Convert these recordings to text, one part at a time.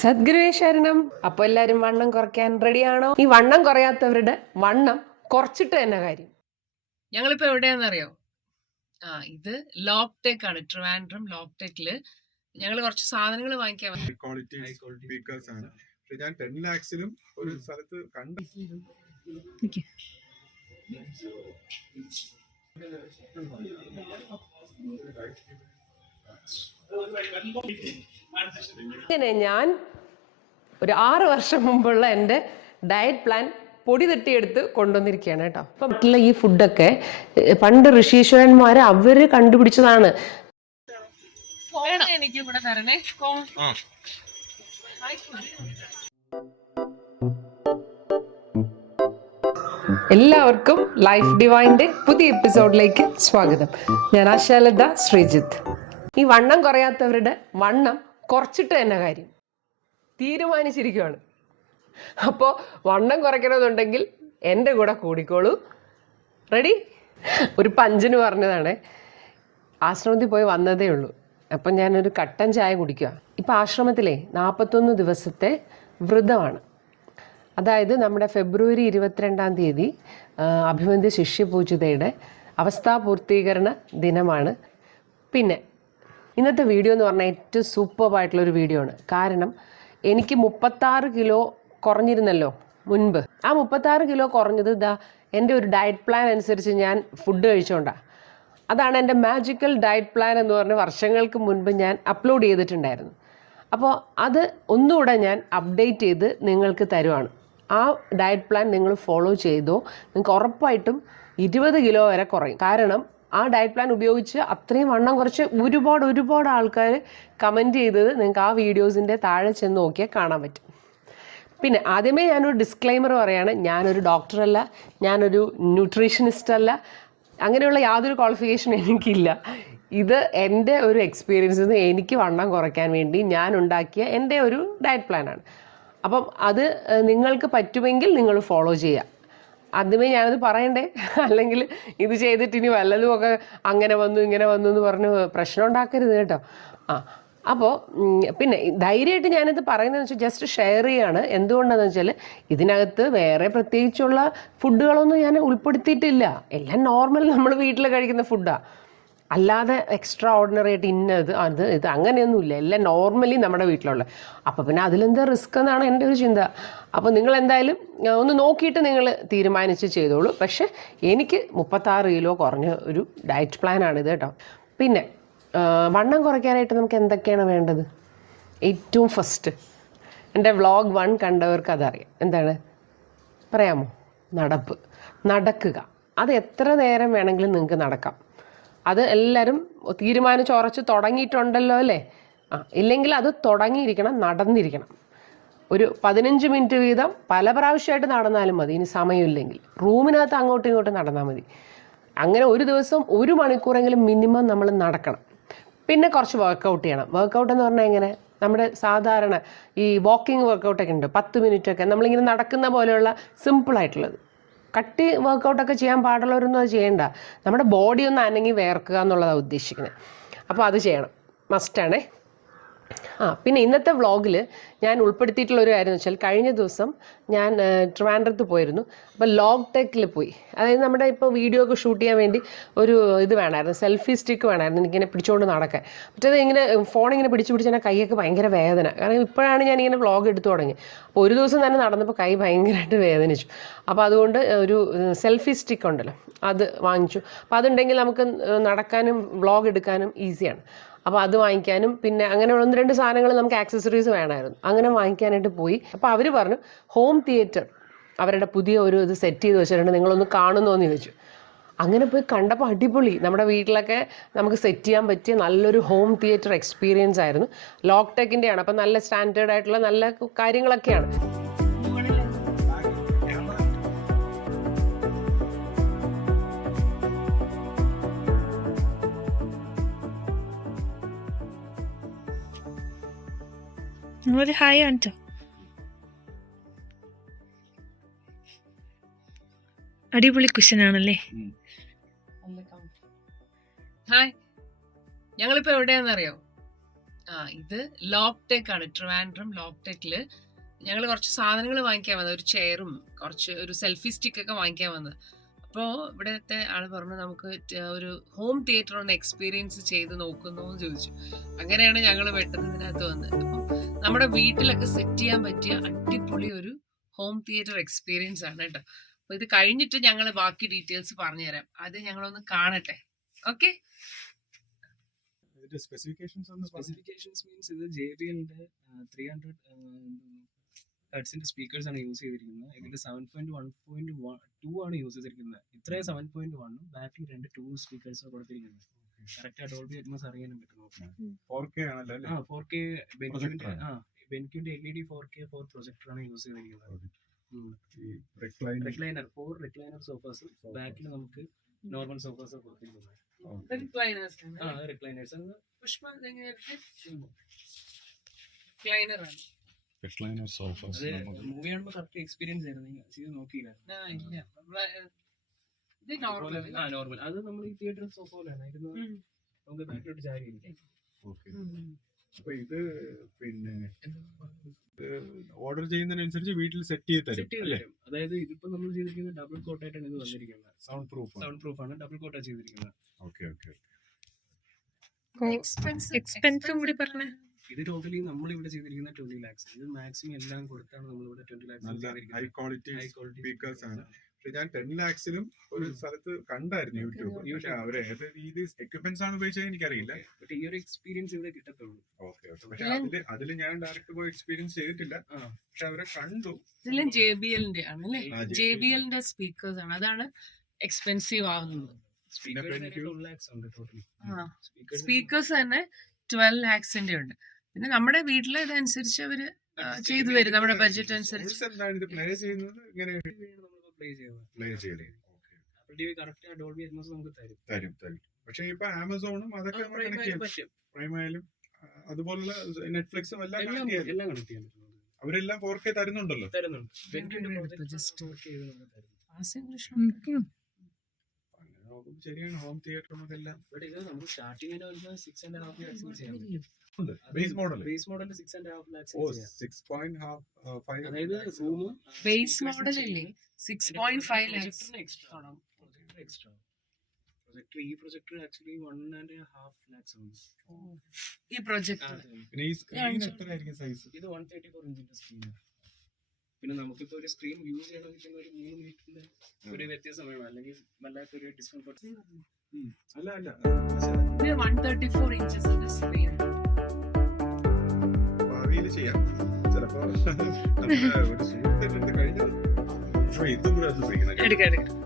സദ്ഗുരുവേ ശരണം. അപ്പൊ എല്ലാരും വണ്ണം കുറയ്ക്കാൻ റെഡിയാണോ? ഈ വണ്ണം കുറയാത്തവരുടെ വണ്ണം കുറച്ചിട്ട് തന്നെ കാര്യം. ഞങ്ങളിപ്പോ എവിടെയാണെന്നറിയോ? ഇത് ലോക്ടെക് ആണ്. ട്രിവാൻഡ്രം ലോക്ടെക്കില് ഞങ്ങൾ കുറച്ച് സാധനങ്ങൾ വാങ്ങിക്കാൻ ആണ്. ഞാൻ 10 lakhsലും ഒരു സ്ഥലത്ത് കണ്ടു. ഇങ്ങനെ ഞാൻ ഒരു 6 വർഷം മുമ്പുള്ള എൻ്റെ ഡയറ്റ് പ്ലാൻ പൊടി തട്ടിയെടുത്ത് കൊണ്ടുവന്നിരിക്കുകയാണ് കേട്ടോ. അപ്പം മറ്റുള്ള ഈ ഫുഡൊക്കെ പണ്ട് ഋഷീശ്വരന്മാര് അവര് കണ്ടുപിടിച്ചതാണ്. എനിക്ക് ഇവിടെ തരണേ. എല്ലാവർക്കും ലൈഫ് ഡിവൈൻ്റെ പുതിയ എപ്പിസോഡിലേക്ക് സ്വാഗതം. ഞാൻ ആശാലത ശ്രീജിത്ത്. ഈ വണ്ണം കുറയാത്തവരുടെ വണ്ണം കുറച്ചിട്ട് തന്നെ കാര്യം തീരുമാനിച്ചിരിക്കുകയാണ്. അപ്പോൾ വണ്ണം കുറയ്ക്കണമെന്നുണ്ടെങ്കിൽ എൻ്റെ കൂടെ കൂടിക്കോളൂ. റെഡി? ഒരു പഞ്ചിന് പറഞ്ഞതാണ്. ആശ്രമത്തിൽ പോയി വന്നതേ ഉള്ളൂ. അപ്പം ഞാനൊരു കട്ടൻ ചായ കുടിക്കുക. ഇപ്പം ആശ്രമത്തിലെ 41 ദിവസത്തെ വ്രതമാണ്. അതായത് നമ്മുടെ ഫെബ്രുവരി 22-ാം തീയതി അഭിമന്യ ശിഷ്യപൂജിതയുടെ അവസ്ഥാപൂർത്തീകരണ ദിനമാണ്. പിന്നെ ഇന്നത്തെ വീഡിയോ എന്ന് പറഞ്ഞാൽ ഏറ്റവും സൂപ്പർബായിട്ടുള്ളൊരു വീഡിയോ ആണ്. കാരണം എനിക്ക് 36 കിലോ കുറഞ്ഞിരുന്നല്ലോ മുൻപ്. ആ 36 കിലോ കുറഞ്ഞത് എൻ്റെ ഒരു ഡയറ്റ് പ്ലാൻ അനുസരിച്ച് ഞാൻ ഫുഡ് കഴിച്ചുകൊണ്ടാണ്. അതാണ് എൻ്റെ മാജിക്കൽ ഡയറ്റ് പ്ലാൻ എന്ന് പറഞ്ഞ് വർഷങ്ങൾക്ക് മുൻപ് ഞാൻ അപ്ലോഡ് ചെയ്തിട്ടുണ്ടായിരുന്നു. അപ്പോൾ അത് ഒന്നുകൂടെ ഞാൻ അപ്ഡേറ്റ് ചെയ്ത് നിങ്ങൾക്ക് തരുവാണ്. ആ ഡയറ്റ് പ്ലാൻ നിങ്ങൾ ഫോളോ ചെയ്തോ നിങ്ങൾക്ക് ഉറപ്പായിട്ടും 20 കിലോ വരെ കുറയും. കാരണം ആ ഡയറ്റ് പ്ലാൻ ഉപയോഗിച്ച് അത്രയും വണ്ണം കുറച്ച് ഒരുപാട് ആൾക്കാർ കമൻറ്റ് ചെയ്തത് നിങ്ങൾക്ക് ആ വീഡിയോസിൻ്റെ താഴെ ചെന്ന് നോക്കിയാൽ കാണാൻ പറ്റും. പിന്നെ ആദ്യമേ ഞാനൊരു ഡിസ്ക്ലെയിമർ പറയുകയാണ്. ഞാനൊരു ഡോക്ടറല്ല, ഞാനൊരു ന്യൂട്രീഷനിസ്റ്റ് അല്ല, അങ്ങനെയുള്ള യാതൊരു ക്വാളിഫിക്കേഷനും എനിക്കില്ല. ഇത് എൻ്റെ ഒരു എക്സ്പീരിയൻസിൽ നിന്ന് എനിക്ക് വണ്ണം കുറയ്ക്കാൻ വേണ്ടി ഞാൻ ഉണ്ടാക്കിയ എൻ്റെ ഒരു ഡയറ്റ് പ്ലാനാണ്. അപ്പം അത് നിങ്ങൾക്ക് പറ്റുമെങ്കിൽ നിങ്ങൾ ഫോളോ ചെയ്യുക. ആദ്യമേ ഞാനത് പറയണ്ടേ, അല്ലെങ്കിൽ ഇത് ചെയ്തിട്ട് ഇനി വല്ലതുമൊക്കെ അങ്ങനെ വന്നു ഇങ്ങനെ വന്നു എന്ന് പറഞ്ഞ് പ്രശ്നം ഉണ്ടാക്കരുത് കേട്ടോ. അപ്പോൾ പിന്നെ ധൈര്യമായിട്ട് ഞാനിത് പറയുന്നതെന്ന് വെച്ചാൽ ജസ്റ്റ് ഷെയർ ചെയ്യുകയാണ്. എന്തുകൊണ്ടാണെന്ന് വെച്ചാൽ ഇതിനകത്ത് വേറെ പ്രത്യേകിച്ചുള്ള ഫുഡുകളൊന്നും ഞാൻ ഉൾപ്പെടുത്തിയിട്ടില്ല. എല്ലാം നോർമൽ നമ്മൾ വീട്ടിൽ കഴിക്കുന്ന ഫുഡാണ്. അല്ലാതെ എക്സ്ട്രാ ഓർഡിനറി ആയിട്ട് ഇന്നത് ഇത് അങ്ങനെയൊന്നുമില്ല. എല്ലാം നോർമലി നമ്മുടെ വീട്ടിലുള്ള. അപ്പോൾ പിന്നെ അതിലെന്താ റിസ്ക് എന്നാണ് എൻ്റെ ഒരു ചിന്ത. അപ്പോൾ നിങ്ങൾ എന്തായാലും ഒന്ന് നോക്കിയിട്ട് നിങ്ങൾ തീരുമാനിച്ച് ചെയ്തോളൂ. പക്ഷേ എനിക്ക് 36 കിലോ കുറഞ്ഞ ഒരു ഡയറ്റ് പ്ലാനാണിത് കേട്ടോ. പിന്നെ വണ്ണം കുറയ്ക്കാനായിട്ട് നമുക്ക് എന്തൊക്കെയാണ് വേണ്ടത്? ഏറ്റവും ഫസ്റ്റ് എൻ്റെ വ്ളോഗ് 1 കണ്ടവർക്ക് അതറിയാം. എന്താണ് പറയാമോ? നടക്കുക. അത് എത്ര നേരം വേണമെങ്കിലും നിങ്ങൾക്ക് നടക്കാം. അത് എല്ലാവരും തീരുമാനിച്ച് ഉറച്ച് തുടങ്ങിയിട്ടുണ്ടല്ലോ അല്ലേ? ഇല്ലെങ്കിൽ അത് തുടങ്ങിയിരിക്കണം, നടന്നിരിക്കണം. ഒരു 15 മിനിറ്റ് വീതം പല പ്രാവശ്യമായിട്ട് നടന്നാലും മതി. ഇനി സമയമില്ലെങ്കിൽ റൂമിനകത്ത് അങ്ങോട്ടും ഇങ്ങോട്ടും നടന്നാൽ മതി. അങ്ങനെ ഒരു ദിവസം 1 മണിക്കൂറെങ്കിലും മിനിമം നമ്മൾ നടക്കണം. പിന്നെ കുറച്ച് വർക്കൗട്ട് ചെയ്യണം. വർക്കൗട്ട് എന്ന് പറഞ്ഞാൽ എങ്ങനെ? നമ്മുടെ സാധാരണ ഈ വാക്കിംഗ് വർക്കൗട്ടൊക്കെ ഉണ്ട്, 10 മിനിറ്റൊക്കെ നമ്മളിങ്ങനെ നടക്കുന്ന പോലെയുള്ള സിമ്പിളായിട്ടുള്ളത്. കട്ടി വർക്കൗട്ടൊക്കെ ചെയ്യാൻ പാടുള്ളവരൊന്നും അത് ചെയ്യണ്ട. നമ്മുടെ ബോഡി ഒന്ന് അനങ്ങി വേർക്കുക എന്നുള്ളതാണ് ഉദ്ദേശിക്കുന്നത്. അപ്പോൾ അത് ചെയ്യണം, മസ്റ്റാണേ. പിന്നെ ഇന്നത്തെ വ്ളോഗിൽ ഞാൻ ഉൾപ്പെടുത്തിയിട്ടുള്ളൊരു കാര്യം എന്ന് വെച്ചാൽ കഴിഞ്ഞ ദിവസം ഞാൻ ട്രിവാൻഡ്രത്ത് പോയിരുന്നു. അപ്പോൾ ലോക്ടെക്കിൽ പോയി. അതായത് നമ്മുടെ ഇപ്പോൾ വീഡിയോ ഒക്കെ ഷൂട്ട് ചെയ്യാൻ വേണ്ടി ഒരു ഇത് വേണമായിരുന്നു, സെൽഫി സ്റ്റിക്ക് വേണമായിരുന്നു എനിക്കിങ്ങനെ പിടിച്ചുകൊണ്ട് നടക്കാൻ. മറ്റേത് ഇങ്ങനെ ഫോണിങ്ങനെ പിടിച്ച് എൻ്റെ കൈയൊക്കെ ഭയങ്കര വേദന. കാരണം ഇപ്പോഴാണ് ഞാനിങ്ങനെ വ്ളോഗ് എടുത്തു തുടങ്ങി. അപ്പോൾ ഒരു ദിവസം തന്നെ നടന്നപ്പോൾ കൈ ഭയങ്കരമായിട്ട് വേദനിച്ചു. അപ്പോൾ അതുകൊണ്ട് ഒരു സെൽഫി സ്റ്റിക്ക് ഉണ്ടല്ലോ, അത് വാങ്ങിച്ചു. അപ്പോൾ അതുണ്ടെങ്കിൽ നമുക്ക് നടക്കാനും വ്ളോഗ് എടുക്കാനും ഈസിയാണ്. അപ്പോൾ അത് വാങ്ങിക്കാനും പിന്നെ അങ്ങനെ 1-2 സാധനങ്ങൾ നമുക്ക് ആക്സസറീസ് വേണമായിരുന്നു. അങ്ങനെ വാങ്ങിക്കാനായിട്ട് പോയി. അപ്പോൾ അവർ പറഞ്ഞു ഹോം തിയേറ്റർ അവരുടെ പുതിയ ഒരു ഇത് സെറ്റ് ചെയ്ത് വെച്ചിട്ടുണ്ട്, നിങ്ങളൊന്ന് കാണുന്നോന്ന് ചോദിച്ചു. അങ്ങനെ പോയി കണ്ടപ്പോൾ അടിപൊളി. നമ്മുടെ വീട്ടിലൊക്കെ നമുക്ക് സെറ്റ് ചെയ്യാൻ പറ്റിയ നല്ലൊരു ഹോം തിയേറ്റർ എക്സ്പീരിയൻസ് ആയിരുന്നു. ലോക്ടെക്കിൻ്റെയാണ്. അപ്പം നല്ല സ്റ്റാൻഡേർഡ് ആയിട്ടുള്ള നല്ല കാര്യങ്ങളൊക്കെയാണ്. ഒരു ഹായ് കാണിച്ചോ? അടിപൊളി കുഷനാണല്ലേ. ഹായ്, ഞങ്ങളിപ്പോ എവിടെയാണെന്നറിയോ? ഇത് ലോക്ടെക് ആണ്. ട്രിവാൻഡ്രം ലോക്ടെക്കില് ഞങ്ങൾ കുറച്ച് സാധനങ്ങൾ വാങ്ങിക്കാൻ വന്നത്, ഒരു ചെയറും കുറച്ച് ഒരു സെൽഫി സ്റ്റിക്കൊക്കെ വാങ്ങിക്കാൻ വന്നത്. അപ്പോൾ ഇവിടുത്തെ ആൾ പറഞ്ഞു നമുക്ക് ഒരു ഹോം തിയേറ്റർ ഒന്ന് എക്സ്പീരിയൻസ് ചെയ്ത് നോക്കുന്നു എന്ന് ചോദിച്ചു. അങ്ങനെയാണ് ഞങ്ങൾ പെട്ടെന്ന് ഇതിനകത്ത് വന്നത്. അപ്പം നമ്മുടെ വീട്ടിലൊക്കെ സെറ്റ് ചെയ്യാൻ പറ്റിയ അടിപൊളി ഒരു ഹോം തിയേറ്റർ എക്സ്പീരിയൻസ് ആണ് കേട്ടോ. അപ്പോൾ ഇത് കഴിഞ്ഞിട്ട് ഞങ്ങൾ ബാക്കി ഡീറ്റെയിൽസ് പറഞ്ഞുതരാം. അത് ഞങ്ങളൊന്ന് കാണട്ടെ. ഓക്കെ. സ്പെസിഫിക്കേഷൻസ് മീൻസ് ഇത് JBLന്റെ 300 ഹെർട്സിന്റെ സ്പീക്കേഴ്സ് ആണ് യൂസ് ചെയ്തിരിക്കുന്നത്. ഇതിൽ 7.1.2 ആണ് യൂസ് ചെയ്തിരിക്കുന്നത്. ഇത്രയും 7.1 ബാക്കിൽ 2 സ്പീക്കേഴ്സ് കൊടുത്തിരിക്കുന്നത്. കറക്റ്റ് ഡോൾബി അറ്റ്മോസ് അറിയാനും പറ്റും. 4K ആണല്ലോ അല്ലേ? 4K ബെൻക്യൂന്റെ LED 4K 4 പ്രൊജക്ടർ ആണ് യൂസ് ചെയ്തിരിക്കുന്നത്. റിക്ലൈനർ 4 റിക്ലൈനർ സോഫാസ്, ബാക്കിൽ നമുക്ക് നോർമൽ സോഫാസ് കൊടുത്തിരിക്കുന്നത്. റിക്ലൈനേഴ്സ് മൂവി കാണുമ്പോൾ കറക്റ്റ് എക്സ്പീരിയൻസ് ആയിരുന്നു. ചെയ്ത് നോക്കിയില്ല. നോർമൽ അത് നമ്മൾ ഈ തിയേറ്റർ സോഫ പോലെയാണ്. നമുക്ക് ബാക്കിലോട്ട് ചാരിയിരിക്കും. അപ്പൊ ഇത് പിന്നെ ഓർഡർ ചെയ്യുന്നതിനനുസരിച്ച് വീട്ടിൽ സെറ്റ് ചെയ്ത് തരും. അതായത് ഇതിപ്പോ നമ്മൾ ചെയ്തിരിക്കുന്നത് ഡബിൾ കോട്ടായിട്ടാണ് ഇത് വന്നിരിക്കുന്നത്. സൗണ്ട് പ്രൂഫ് ആണ്. ഡബിൾ കോട്ടാ ചെയ്തിരിക്കുന്നത്. എക്സ്പെൻസും കൂടി പറഞ്ഞേ. ഇത് ടോട്ടലി നമ്മൾ ഇവിടെ ചെയ്തിരിക്കുന്ന 20 lakhs. ഇത് മാക്സിമം എല്ലാം കൊടുത്താണ് നമ്മൾ ഇവിടെ 20 lakhs. നല്ല ഹൈ ക്വാളിറ്റി സ്പീക്കേഴ്സ് ആണ്. പക്ഷെ ഞാൻ 10 lakhsലും ഒരു സ്ഥലത്ത് കണ്ടായിരുന്നു യൂട്യൂബ്. പക്ഷെ അവര് ഏത് രീതി എക്യുപ്മെന്റ്സ് ആണ് ഉപയോഗിച്ചത് എനിക്കറിയില്ല. ഈ ഒരു എക്സ്പീരിയൻസ് ഇവിടെ കിട്ടത്തുള്ളൂ. പക്ഷെ അതില് ഞാൻ ഡയറക്റ്റ് പോയി എക്സ്പീരിയൻസ് ചെയ്തിട്ടില്ല. പക്ഷെ അവരെ കണ്ടു. ഇതെല്ലാം JBLന്റെ ആണ് അല്ലേ? JBLന്റെ സ്പീക്കേഴ്സ് ആണ്. അതാണ് എക്സ്പെൻസീവ് ആവുന്നത്. സ്പീക്കേഴ്സ് തന്നെ 12 lakhsന്റെ ഉണ്ട്. പിന്നെ നമ്മുടെ വീട്ടിലെ ഇതനുസരിച്ച് അവര് ചെയ്തു തരും, നമ്മുടെ ബഡ്ജറ്റ് അനുസരിച്ച്. പക്ഷെ ഇപ്പൊ ആമസോണും അതൊക്കെ പ്രൈമായാലും അതുപോലുള്ള നെറ്റ്ഫ്ലിക്സും എല്ലാം അവരെല്ലാം 4K തരുന്നുണ്ടല്ലോ. ശരിയാണ്. ഹോം തിയേറ്ററും എല്ലാം ബേസ് മോഡൽ 6.5 lakhs. അതായത് റൂമും ബേസ് മോഡൽ അല്ലേ 6.5 lakhs. Extra projector. ഈ പ്രൊജക്ടർ ആക്ച്വലി 1.5 lakhs ആണ് ഈ പ്രൊജക്ടർ. പിന്നെ ഈ സ്ക്രീൻ എത്രയായിരിക്കും സൈസ്? ഇത് 134 ഇഞ്ചിന്റെ സ്ക്രീനാണ്. പിന്നെ നമുക്കിപ്പോ ഒരു സ്ക്രീൻ യൂസ് ചെയ്യണമെങ്കിൽ ഒരു 3 മീറ്ററിന്റെ ഒരു വ്യത്യാസം വേണം, അല്ലെങ്കിൽ വല്ലാത്തൊരു ഡിസ്കംഫർട്ട്. അല്ല ഇത് 134 ഇഞ്ചസ് സ്ക്രീൻ. ഭാവിയിൽ ചെയ്യാം ചിലപ്പോ. നമ്മുടെ ഒരു സുഹൃത്തിന്റെ കഴിഞ്ഞത് ഇതും കൂടെ എടുക്കാം.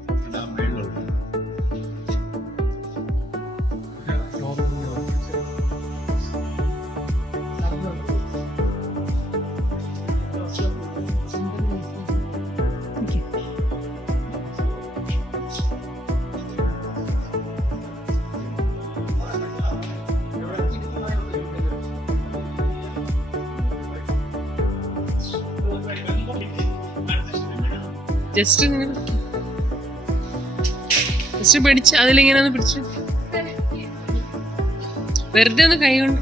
ജസ്റ്റ് പിടിച്ച് അതിലിങ്ങനെ ഒന്ന് പിടിച്ച് വെറുതെ ഒന്ന് കൈ കൊണ്ട്.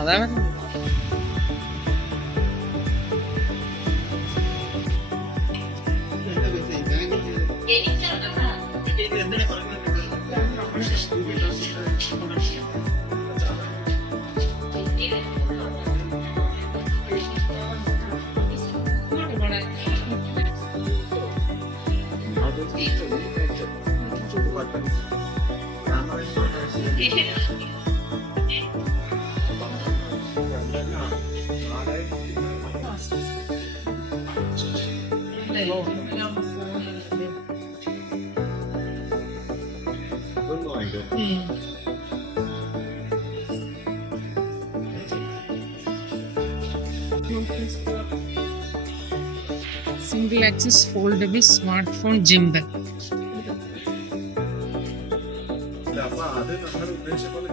അതാണ് single access foldable smart phone gimbal. അപ്പൊ അത് നമ്മൾ ഉദ്ദേശിച്ച പോലെ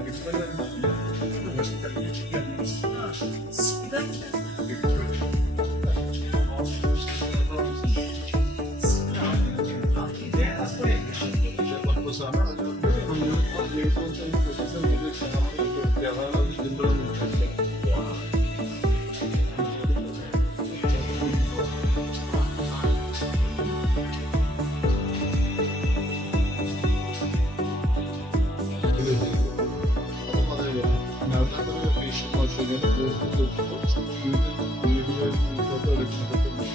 ഫോട്ടോ എടുക്കുന്നതൊക്കെ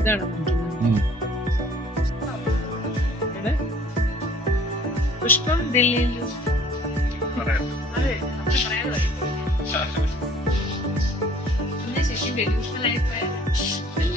ഇതാണ് പുഷ്പം ഡൽഹിയിൽ അതെ നമുക്ക് പറയാൻ ശരിക്കും ഡെലിവിഷണൽ ആയിപ്പോയാൽ ഇല്ല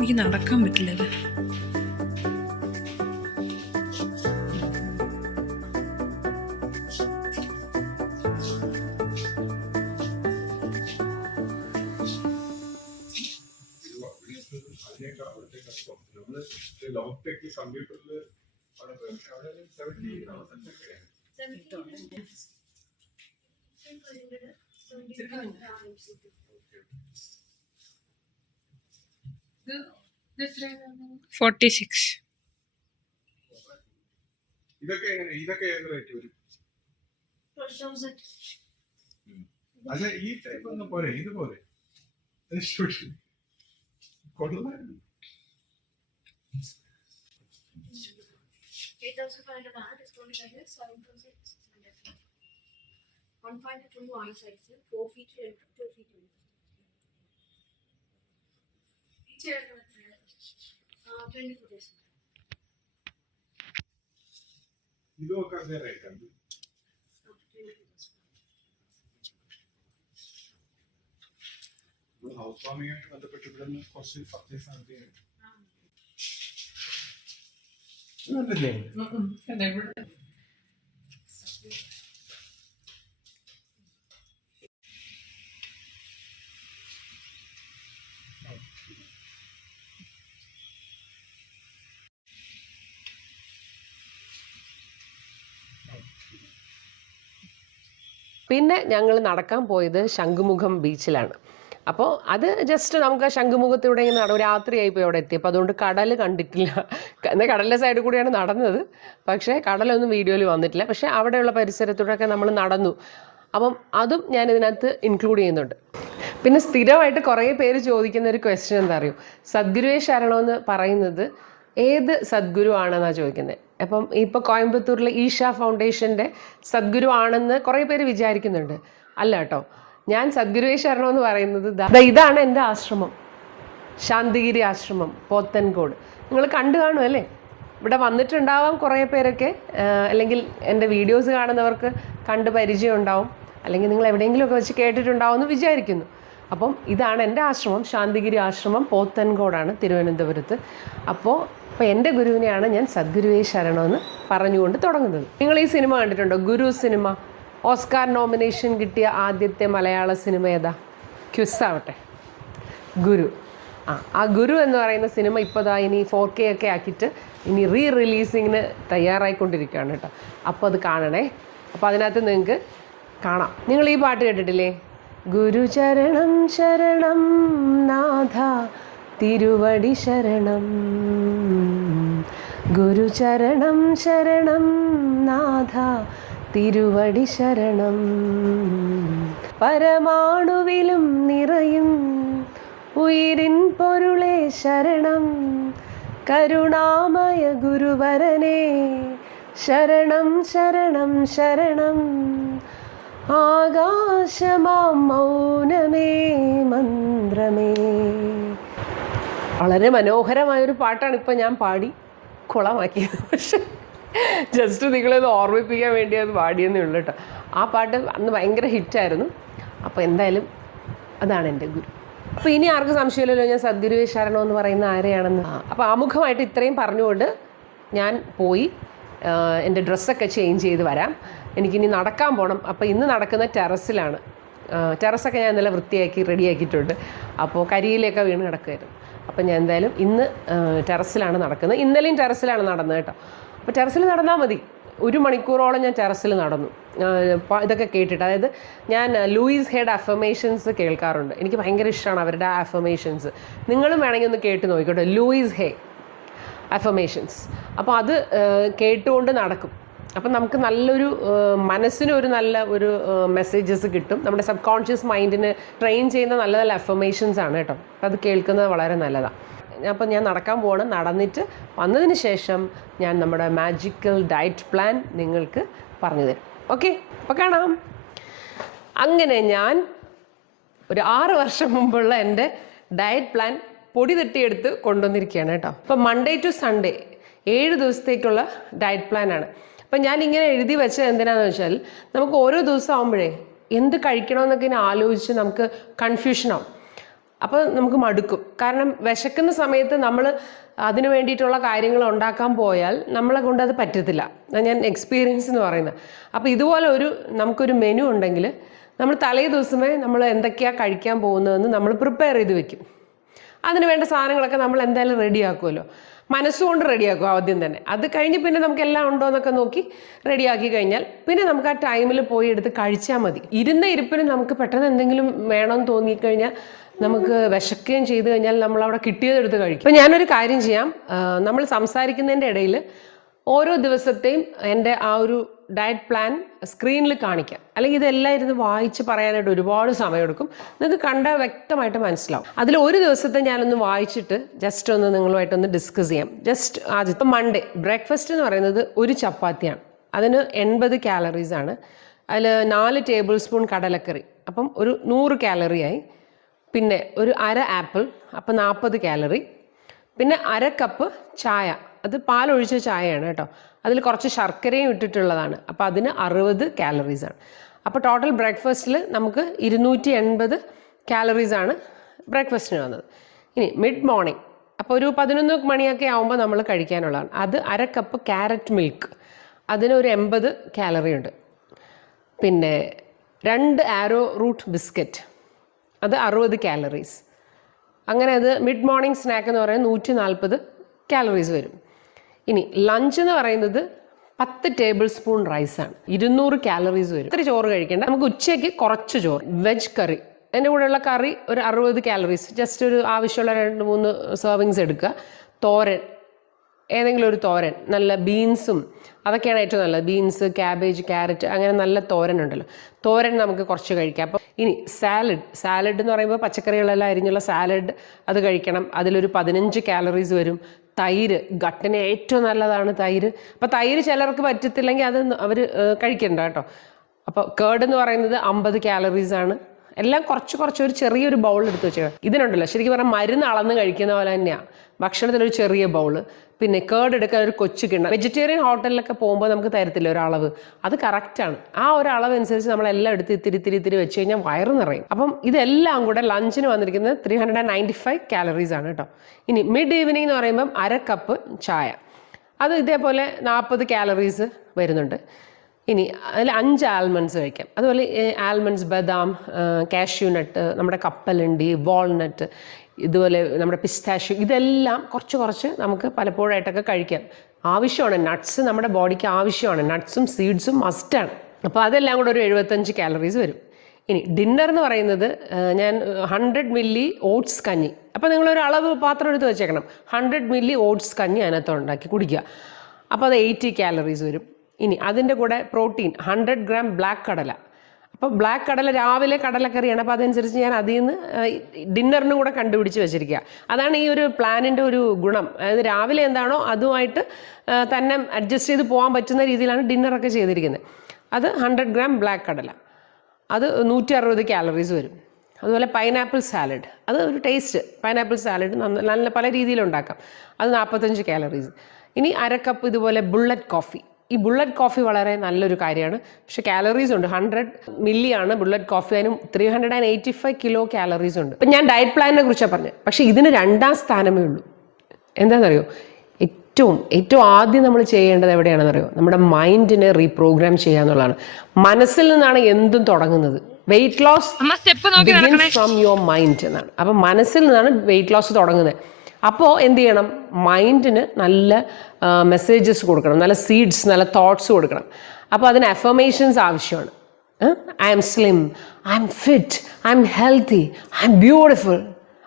എനിക്ക് നടക്കാൻ പറ്റില്ല. ലോക്ടെക് കമ്പ്യൂട്ടറിൽ അവിടെ 70,000 46. ഇതൊക്കെ ഏത് റേറ്റ് വരും? അതെ, ഈ ടൈപ്പ് ഒന്നും പോരെ, ഇതുപോലെ കൊള്ളായിരുന്നു. 8,500 discount charges, 7,600. 1.2 on size, 4 feet and 2 feet. Each 24 days. ഇതൊക്കെ അതേ റേറ്റ് ആണ്. ഹൗസ് വാമിങ്ങായിട്ട് ബന്ധപ്പെട്ട് ഇവിടെ നിന്ന് കുറച്ച് പർച്ചേസ് നടത്തിയാണ്. പിന്നെ ഞങ്ങൾ നടക്കാൻ പോയത് ശംഖുമുഖം ബീച്ചിലാണ്. അപ്പോൾ അത് ജസ്റ്റ് നമുക്ക് ശംഖുമുഖത്തൂടെ ഇങ്ങനെ രാത്രിയായിപ്പോയി അവിടെ എത്തിയപ്പോൾ, അതുകൊണ്ട് കടൽ കണ്ടിട്ടില്ല. എന്നാൽ കടലിൻ്റെ സൈഡിൽ കൂടിയാണ് നടന്നത്, പക്ഷേ കടലൊന്നും വീഡിയോയിൽ വന്നിട്ടില്ല. പക്ഷേ അവിടെയുള്ള പരിസരത്തൂടെയൊക്കെ നമ്മൾ നടന്നു. അപ്പം അതും ഞാൻ ഇതിനകത്ത് ഇൻക്ലൂഡ് ചെയ്യുന്നുണ്ട്. പിന്നെ സ്ഥിരമായിട്ട് കുറേ പേര് ചോദിക്കുന്ന ഒരു ക്വസ്റ്റ്യൻ എന്താ അറിയോ, സദ്ഗുരുവേ ശരണമെന്ന് പറയുന്നത് ഏത് സദ്ഗുരു ആണെന്നാണ് ചോദിക്കുന്നത്. അപ്പം ഇപ്പോൾ കോയമ്പത്തൂരിലെ ഈഷ ഫൗണ്ടേഷൻ്റെ സദ്ഗുരു ആണെന്ന് കുറേ പേര് വിചാരിക്കുന്നുണ്ട്. അല്ല കേട്ടോ, ഞാൻ സദ്ഗുരുവേ ശരണം എന്ന് പറയുന്നത് ഇതാണ് എൻ്റെ ആശ്രമം, ശാന്തിഗിരി ആശ്രമം, പോത്തൻകോട്. നിങ്ങൾ കണ്ടു കാണും അല്ലേ, ഇവിടെ വന്നിട്ടുണ്ടാവാം കുറേ പേരൊക്കെ, അല്ലെങ്കിൽ എൻ്റെ വീഡിയോസ് കാണുന്നവർക്ക് കണ്ട് പരിചയം ഉണ്ടാവും, അല്ലെങ്കിൽ നിങ്ങൾ എവിടെയെങ്കിലുമൊക്കെ വെച്ച് കേട്ടിട്ടുണ്ടാവും എന്ന് വിചാരിക്കുന്നു. അപ്പം ഇതാണ് എൻ്റെ ആശ്രമം, ശാന്തിഗിരി ആശ്രമം, പോത്തൻകോടാണ്, തിരുവനന്തപുരത്ത്. അപ്പോൾ എൻ്റെ ഗുരുവിനെയാണ് ഞാൻ സദ്ഗുരുവേ ശരണമെന്ന് പറഞ്ഞുകൊണ്ട് തുടങ്ങുന്നത്. നിങ്ങൾ ഈ സിനിമ കണ്ടിട്ടുണ്ടോ, ഗുരു സിനിമ? ഓസ്കാർ നോമിനേഷൻ കിട്ടിയ ആദ്യത്തെ മലയാള സിനിമ ഏതാ? ക്വിസാവട്ടെ, ഗുരു. ആ ഗുരു എന്ന് പറയുന്ന സിനിമ ഇപ്പോൾ ഇനി 4K ഒക്കെ ആക്കിയിട്ട് ഇനി റിലീസിങ്ങിന് തയ്യാറായിക്കൊണ്ടിരിക്കുകയാണ് കേട്ടോ. അപ്പോൾ അത് കാണണേ. അപ്പോൾ അതിനകത്ത് നിങ്ങൾക്ക് കാണാം. നിങ്ങൾ ഈ പാട്ട് കേട്ടിട്ടില്ലേ? ഗുരുചരണം ശരണം നാഥ തിരുവടി ശരണം, ഗുരുചരണം ശരണം നാഥ തിരുവടി ശരണം, പരമാണുവിലും നിറയും ഉയിരിൻ പൊരുളേ ശരണം, കരുണാമയ ഗുരുവരനേ ശരണം ശരണം ശരണം, ആകാശമാം മൗനമേ മന്ത്രമേ. വളരെ മനോഹരമായൊരു പാട്ടാണ് ഇപ്പം ഞാൻ പാടി. കുളമാക്കിയത്. പക്ഷെ ജസ്റ്റ് നിങ്ങളത് ഓർമ്മിപ്പിക്കാൻ വേണ്ടി അത് പാടിയെന്നേ ഉള്ളൂ കേട്ടോ. ആ പാട്ട് അന്ന് ഭയങ്കര ഹിറ്റായിരുന്നു. അപ്പോൾ എന്തായാലും അതാണ് എൻ്റെ ഗുരു. അപ്പോൾ ഇനി ആർക്കും സംശയമില്ലല്ലോ ഞാൻ സദ്ഗുരു ശരണം എന്ന് പറയുന്ന ആരെയാണെന്ന്. അപ്പോൾ ആമുഖമായിട്ട് ഇത്രയും പറഞ്ഞുകൊണ്ട് ഞാൻ പോയി എൻ്റെ ഡ്രസ്സൊക്കെ ചേഞ്ച് ചെയ്ത് വരാം. എനിക്കിനി നടക്കാൻ പോകണം. അപ്പോൾ ഇന്ന് നടക്കുന്ന ടെറസിലാണ്. ടെറസൊക്കെ ഞാൻ ഇന്നലെ വൃത്തിയാക്കി റെഡിയാക്കിയിട്ടുണ്ട്. അപ്പോൾ കരിയിലൊക്കെ വീണ് കിടക്കുമായിരുന്നു. അപ്പോൾ ഞാൻ എന്തായാലും ഇന്ന് ടെറസിലാണ് നടക്കുന്നത്. ഇന്നലെയും ടെറസിലാണ് നടന്നത് കേട്ടോ. അപ്പോൾ ടെറസിൽ നടന്നാൽ മതി. 1 മണിക്കൂറോളം ഞാൻ ടെറസിൽ നടന്നു ഇതൊക്കെ കേട്ടിട്ട്. അതായത് ഞാൻ ലൂയിസ് ഹെഡ് അഫർമേഷൻസ് കേൾക്കാറുണ്ട്. എനിക്ക് ഭയങ്കര ഇഷ്ടമാണ് അവരുടെ അഫർമേഷൻസ്. നിങ്ങളും വേണമെങ്കിൽ ഒന്ന് കേട്ട് നോക്കിക്കോട്ടെ, ലൂയിസ് ഹേ അഫർമേഷൻസ്. അപ്പോൾ അത് കേട്ടുകൊണ്ട് നടക്കും. അപ്പം നമുക്ക് നല്ലൊരു മനസ്സിനൊരു നല്ല ഒരു മെസ്സേജസ് കിട്ടും. നമ്മുടെ സബ് കോൺഷ്യസ് മൈൻഡിന് ട്രെയിൻ ചെയ്യുന്ന നല്ല നല്ല അഫർമേഷൻസ് ആണ് കേട്ടോ. അപ്പം അത് കേൾക്കുന്നത് വളരെ നല്ലതാണ്. അപ്പം ഞാൻ നടക്കാൻ പോകണം. നടന്നിട്ട് വന്നതിന് ശേഷം ഞാൻ നമ്മുടെ മാജിക്കൽ ഡയറ്റ് പ്ലാൻ നിങ്ങൾക്ക് പറഞ്ഞു തരും. ഓക്കെ, അപ്പോൾ കാണാം. അങ്ങനെ ഞാൻ ഒരു 6 വർഷം മുമ്പുള്ള എൻ്റെ ഡയറ്റ് പ്ലാൻ പൊടി തട്ടിയെടുത്ത് കൊണ്ടുവന്നിരിക്കുകയാണ് കേട്ടോ. അപ്പം മൺഡേ ടു സൺഡേ 7 ദിവസത്തേക്കുള്ള ഡയറ്റ് പ്ലാനാണ്. അപ്പം ഞാൻ ഇങ്ങനെ എഴുതി വെച്ചത് എന്തിനാണെന്ന് വെച്ചാൽ നമുക്ക് ഓരോ ദിവസം ആകുമ്പോഴേ എന്ത് കഴിക്കണമെന്നൊക്കെ ഇങ്ങനെ ആലോചിച്ച് നമുക്ക് കൺഫ്യൂഷനാവും. അപ്പോൾ നമുക്ക് മടുക്കും. കാരണം വിശക്കുന്ന സമയത്ത് നമ്മൾ അതിന് വേണ്ടിയിട്ടുള്ള കാര്യങ്ങൾ ഉണ്ടാക്കാൻ പോയാൽ നമ്മളെ കൊണ്ട് അത് പറ്റത്തില്ല. ഞാൻ എക്സ്പീരിയൻസ് എന്ന് പറയുന്നത്. അപ്പോൾ ഇതുപോലെ നമുക്കൊരു മെനു ഉണ്ടെങ്കിൽ നമ്മൾ തലേ ദിവസമേ നമ്മൾ എന്തൊക്കെയാണ് കഴിക്കാൻ പോകുന്നതെന്ന് നമ്മൾ പ്രിപ്പയർ ചെയ്ത് വെക്കും. അതിന് വേണ്ട സാധനങ്ങളൊക്കെ നമ്മൾ എന്തായാലും റെഡിയാക്കുമല്ലോ. മനസ്സുകൊണ്ട് റെഡിയാക്കും ആദ്യം തന്നെ. അത് കഴിഞ്ഞ് പിന്നെ നമുക്ക് എല്ലാം ഉണ്ടോ എന്നൊക്കെ നോക്കി റെഡിയാക്കി കഴിഞ്ഞാൽ പിന്നെ നമുക്ക് ആ ടൈമിൽ പോയി എടുത്ത് കഴിച്ചാൽ മതി. ഇരുന്ന ഇരിപ്പിന് നമുക്ക് പെട്ടെന്ന് എന്തെങ്കിലും വേണമെന്ന് തോന്നിക്കഴിഞ്ഞാൽ നമുക്ക് വിശക്കുകയും ചെയ്ത് കഴിഞ്ഞാൽ നമ്മളവിടെ കിട്ടിയതെടുത്ത് കഴിക്കും. അപ്പോൾ ഞാനൊരു കാര്യം ചെയ്യാം. നമ്മൾ സംസാരിക്കുന്നതിൻ്റെ ഇടയിൽ ഓരോ ദിവസത്തെയും എൻ്റെ ആ ഒരു ഡയറ്റ് പ്ലാൻ സ്ക്രീനിൽ കാണിക്കാം. അല്ലെങ്കിൽ ഇതെല്ലാം ഇരുന്ന് വായിച്ച് പറയാനായിട്ട് ഒരുപാട് സമയമെടുക്കും. നിങ്ങൾക്ക് കണ്ടാൽ വ്യക്തമായിട്ട് മനസ്സിലാവും. അതിൽ ഒരു ദിവസത്തെ ഞാനൊന്ന് വായിച്ചിട്ട് ജസ്റ്റ് ഒന്ന് നിങ്ങളുമായിട്ടൊന്ന് ഡിസ്കസ് ചെയ്യാം. ജസ്റ്റ് ആദ്യത്തെ മൺഡേ ബ്രേക്ക്ഫാസ്റ്റ് എന്ന് പറയുന്നത് ഒരു ചപ്പാത്തിയാണ്. അതിന് 80 കാലറീസാണ്. അതിൽ 4 ടേബിൾ സ്പൂൺ കടലക്കറി, അപ്പം ഒരു 100 കാലറിയായി. പിന്നെ ഒരു അര ആപ്പിൾ, അപ്പം 40 കാലറി. പിന്നെ അര കപ്പ് ചായ, അത് പാലൊഴിച്ച ചായയാണ് കേട്ടോ. അതിൽ കുറച്ച് ശർക്കരയും ഇട്ടിട്ടുള്ളതാണ്. അപ്പോൾ അതിന് 60 കാലറീസാണ്. അപ്പോൾ ടോട്ടൽ ബ്രേക്ക്ഫാസ്റ്റിൽ നമുക്ക് 280 കാലറീസാണ് ബ്രേക്ക്ഫാസ്റ്റിന് വന്നത്. ഇനി മിഡ് മോർണിംഗ്, അപ്പോൾ ഒരു 11 മണിയൊക്കെ ആകുമ്പോൾ നമ്മൾ കഴിക്കാനുള്ളതാണ്. അത് അര കപ്പ് ക്യാരറ്റ് മിൽക്ക്, അതിനൊരു 80 കാലറി ഉണ്ട്. പിന്നെ 2 ആരോ റൂട്ട് ബിസ്ക്കറ്റ്, അത് 60 കാലറീസ്. അങ്ങനെ അത് മിഡ് മോർണിംഗ് സ്നാക്ക് എന്ന് പറയുന്നത് 140 കാലറീസ് വരും. ഇനി ലഞ്ച് എന്ന് പറയുന്നത് 10 ടേബിൾ സ്പൂൺ റൈസാണ്, 200 കാലറീസ് വരും. ഇത്ര ചോറ് കഴിക്കേണ്ട. നമുക്ക് ഉച്ചയ്ക്ക് കുറച്ച് ചോറ്, വെജ് കറി, അതിൻ്റെ കൂടെയുള്ള കറി ഒരു 60 കാലറീസ്. ജസ്റ്റ് ഒരു ആവശ്യമുള്ള 2-3 സെർവിങ്സ് എടുക്കുക. തോരൻ, ഏതെങ്കിലും ഒരു തോരൻ, നല്ല ബീൻസും അതൊക്കെയാണ് ഏറ്റവും നല്ലത്. ബീൻസ്, ക്യാബേജ്, ക്യാരറ്റ്, അങ്ങനെ നല്ല തോരൻ ഉണ്ടല്ലോ. തോരൻ നമുക്ക് കുറച്ച് കഴിക്കാം. അപ്പോൾ ഇനി സാലഡ് എന്ന് പറയുമ്പോൾ പച്ചക്കറികളെല്ലാം അരിഞ്ഞുള്ള സാലഡ്, അത് കഴിക്കണം. അതിലൊരു 15 കാലറീസ് വരും. തൈര്, ഗട്ടിന് ഏറ്റവും നല്ലതാണ് തൈര്. അപ്പോൾ തൈര് ചിലർക്ക് പറ്റത്തില്ലെങ്കിൽ അത് അവർ കഴിക്കണ്ട കേട്ടോ. അപ്പോൾ കേർഡ് എന്ന് പറയുന്നത് 50 കാലറീസാണ്. എല്ലാം കുറച്ച് ഒരു ചെറിയൊരു ബൗൾ എടുത്ത് വെച്ചേക്കാം. ഇതിനുണ്ടല്ലോ ശരിക്കും പറഞ്ഞാൽ മരുന്ന് അളന്ന് കഴിക്കുന്ന പോലെ തന്നെയാണ്. ഭക്ഷണത്തിനൊരു ചെറിയ ബൗള്, പിന്നെ കേർഡ് എടുക്കാൻ ഒരു കൊച്ചു കിണ്ണം. വെജിറ്റേറിയൻ ഹോട്ടലിലൊക്കെ പോകുമ്പോൾ നമുക്ക് തരത്തില്ല ഒരളവ്, അത് കറക്റ്റാണ്. ആ ഒരു അളവ് അനുസരിച്ച് നമ്മളെല്ലാം എടുത്ത് ഇത്തിരി വെച്ച് കഴിഞ്ഞാൽ വയറ് നിറയും. അപ്പം ഇതെല്ലാം കൂടെ ലഞ്ചിന് വന്നിരിക്കുന്നത് 395 കാലറീസ് ആണ് കേട്ടോ. ഇനി മിഡ് ഈവനിങ് എന്ന് പറയുമ്പം അര കപ്പ് ചായ, അത് ഇതേപോലെ 40 കാലറീസ് വരുന്നുണ്ട്. ഇനി അതിൽ 5 ആൽമണ്ട്സ് കഴിക്കാം. അതുപോലെ ആൽമണ്ട്സ്, ബദാം, കാഷ്യൂ നട്ട്, നമ്മുടെ കപ്പലണ്ടി, വാൾനട്ട്, ഇതുപോലെ നമ്മുടെ പിസ്താഷ്യൂ, ഇതെല്ലാം കുറച്ച് നമുക്ക് പലപ്പോഴായിട്ടൊക്കെ കഴിക്കാം. ആവശ്യമാണ്. നട്ട്സ് നമ്മുടെ ബോഡിക്ക് ആവശ്യമാണ്. നട്ട്സും സീഡ്സും മസ്റ്റാണ്. അപ്പോൾ അതെല്ലാം കൂടെ ഒരു 75 കാലറീസ് വരും. ഇനി ഡിന്നർ എന്ന് പറയുന്നത് ഞാൻ 100 മില്ലി ഓട്സ് കഞ്ഞി, അപ്പോൾ നിങ്ങളൊരു അളവ് പാത്രം എടുത്ത് വെച്ചേക്കണം. 100 മില്ലി ഓട്സ് കഞ്ഞി അതിനകത്ത് ഉണ്ടാക്കി കുടിക്കുക. അപ്പോൾ അത് 80 കാലറീസ് വരും. ഇനി അതിൻ്റെ കൂടെ പ്രോട്ടീൻ 100 ഗ്രാം ബ്ലാക്ക് കടല. അപ്പോൾ ബ്ലാക്ക് കടല രാവിലെ കടലക്കറിയാണ്. അപ്പോൾ അതനുസരിച്ച് ഞാൻ അതിൽ നിന്ന് ഡിന്നറിനും കൂടെ കണ്ടുപിടിച്ച് വെച്ചിരിക്കുക. അതാണ് ഈ ഒരു പ്ലാനിൻ്റെ ഒരു ഗുണം. അതായത് രാവിലെ എന്താണോ അതുമായിട്ട് തന്നെ അഡ്ജസ്റ്റ് ചെയ്ത് പോകാൻ പറ്റുന്ന രീതിയിലാണ് ഡിന്നറൊക്കെ ചെയ്തിരിക്കുന്നത്. അത് 100 ഗ്രാം ബ്ലാക്ക് കടല, അത് 160 കാലറീസ് വരും. അതുപോലെ പൈനാപ്പിൾ സാലഡ്, അത് ഒരു ടേസ്റ്റ്. പൈനാപ്പിൾ സാലഡ് നല്ല പല രീതിയിലുണ്ടാക്കാം. അത് 45 കാലറീസ്. ഇനി 1/2 കപ്പ് ഇതുപോലെ ബുള്ളറ്റ് കോഫി. ഈ ബുള്ളറ്റ് കോഫി വളരെ നല്ലൊരു കാര്യമാണ്, പക്ഷെ കാലറീസ് ഉണ്ട്. 100 മില്ലി ആണ് ബുള്ളറ്റ് കോഫി, അതിനും 385 കിലോ കാലറീസ് ഉണ്ട്. ഇപ്പം ഞാൻ ഡയറ്റ് പ്ലാനിനെ കുറിച്ചാണ് പറഞ്ഞത്, പക്ഷെ ഇതിന് 2ാം സ്ഥാനമേ ഉള്ളൂ. എന്താണെന്നറിയോ, ഏറ്റവും ആദ്യം നമ്മൾ ചെയ്യേണ്ടത് എവിടെയാണെന്നറിയോ, നമ്മുടെ മൈൻഡിനെ റീപ്രോഗ്രാം ചെയ്യുക എന്നുള്ളതാണ്. മനസ്സിൽ നിന്നാണ് എന്തും തുടങ്ങുന്നത്. Weight loss begins from your mind എന്നാണ്. അപ്പം മനസ്സിൽ നിന്നാണ് വെയിറ്റ് ലോസ് തുടങ്ങുന്നത്. അപ്പോൾ എന്ത് ചെയ്യണം, മൈൻഡിന് നല്ല മെസ്സേജസ് കൊടുക്കണം, നല്ല സീഡ്സ്, നല്ല തോട്ട്സ് കൊടുക്കണം. അപ്പോൾ അതിന് അഫർമേഷൻസ് ആവശ്യമാണ്. I am slim, I am fit, I am healthy, I am beautiful,